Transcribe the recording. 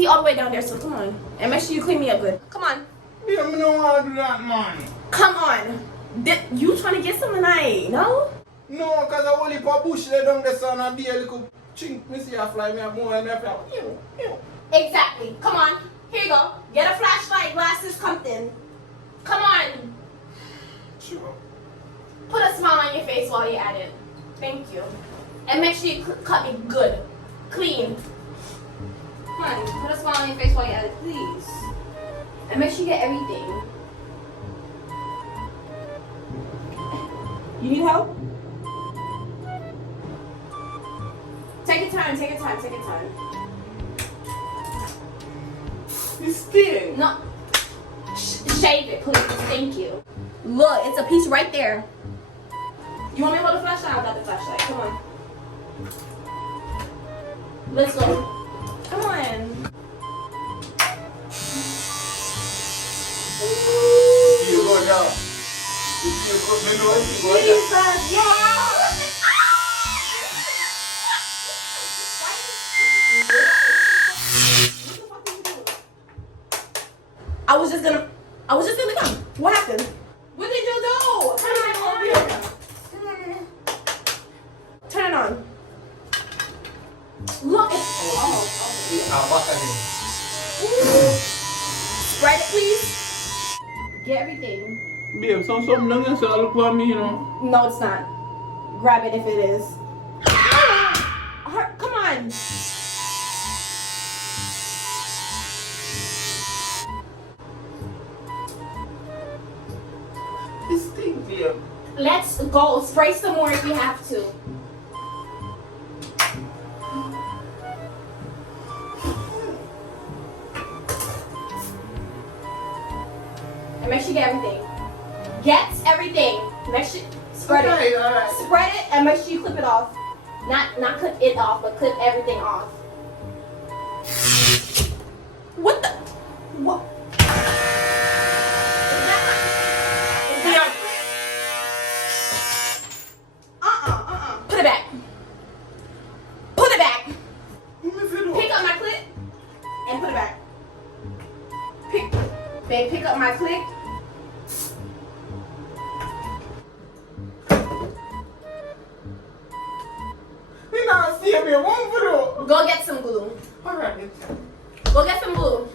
see all the way down there, so come on. And make sure you clean me up good. Come on. Yeah, I don't want to do that, man. Come on. You trying to get some tonight, no? No, because I only put bush there down the sun and be a little chink. Me see a fly, me a more and me a fly. Exactly. Come on. Here you go. Get a flashlight, glasses, something. Come on. Sure. Put a smile on your face while you're at it. Thank you. And make sure you cut me good. Clean. Come on. Put a smile on your face while you're at it, please. And make sure you get everything. You need help? Take your time, take your time, take your time. It's sting. No. Shave it, please. Thank you. Look, it's a piece right there. You want me to hold the flashlight? I got the flashlight. Come on. Let's go. Come on. You go down. You go, me know you go down. Jesus, yeah. I was just gonna come. What happened? What did you do? Turn it on. Turn it on. Look, it's Spread it, please. Get everything. Babe, something down there, so look for me, you know. No, it's not. Grab it if it is. Come on. It's sting, babe. Let's go. Spray some more if you have to. And make sure you get everything. Get everything. Make sure spread it. All right. Spread it and make sure you clip it off. Not clip it off, but clip everything off. What the? What? Put it back. Put it back. Pick up my clip and put it back. Pick up my clip. Me not see me. What for do? Go get some glue. All right. Go get some glue.